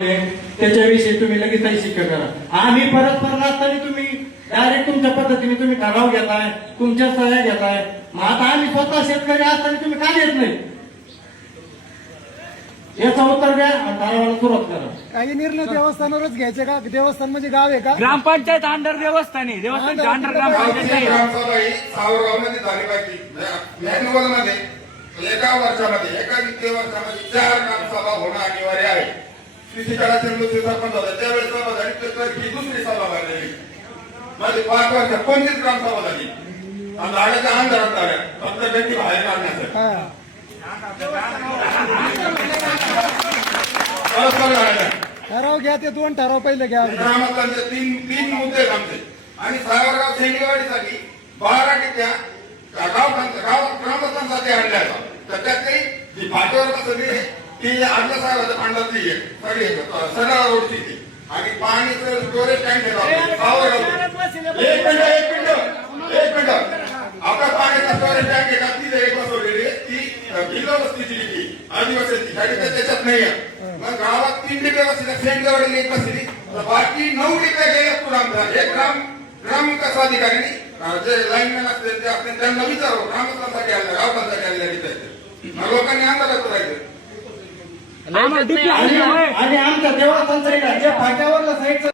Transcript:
त्याच्याविषयी तुम्ही लगेच शिक्का करा. आम्ही परस्पर नसताना तुम्ही डायरेक्ट तुमच्या पद्धतीने तुम्ही ठराव घेताय, तुमच्या सह्या घेताय. मग आता आम्ही स्वतः शेतकरी असताना तुम्ही का घेत नाही याचं उत्तर द्या आणि ठरावाला सुरुवात करा. काही निर्णय देवस्थानावरच घ्यायचे का? देवस्थान म्हणजे गाव आहे का? ग्रामपंचायत अंडर देवस्थान आहे. देवस्थानच्या अंडर ग्रामपंचायत नाही. ग्रामसभा ही सावरगावमध्ये झाली पाहिजे. मॅन्युअलमध्ये एका वर्षामध्ये, एका वित्तीय वर्षामध्ये 4 ग्रामसभा होणं अनिवार्य आहे. श्रीकाळा चंद्रशेखर सरपंच होता त्यावेळेस सभा झाली, तर ही दुसरी सभा झालेली. म्हणजे 5 वर्षात 25 ग्रामसभा झाली आणि झाडाच्या अंधारात झाल्या फक्त व्यक्ती बाहेर काढण्यासाठी. परस्पर झाल्या ठराव घ्या, ते 2 ठराव पहिले घ्या. ग्रामस्थांचे तीन मुद्दे आमचे आणि सावरगाव सेंगेवाडीसाठी 12 ग्रामस्थांसाठी आणल्या जातात. तर त्यातली जी फाटीवर बसली ती आमच्या साहेबाच्या पांढरातली आहे, सगळी सरळ रोडची ती. आणि पाणीचं स्टोरेज टँक एक मिनिट आपल्या पाण्याचा स्टोरेज टँक आहे का ती एक बसवलेली आहे, ती किल्लो बसतीची ती आदिवासीची त्याच्यात नाही आहे. मग गावात 3 डिबे बसले, सेंगेवाडीला 1 बसली, तर बाकी 9 डिबे गेले पुढे. एक ग्राम विकास अधिकाऱ्यांनी जे लाईनमॅन असतील ते असतील त्यांना विचारू ग्रामस्थांसाठी आल्या, गावकांसाठी आलेल्या तिथे लोकांनी आंदोलन करायचं. आणि आमच्या देवस्थानचं जे फाट्यावरला साईडचं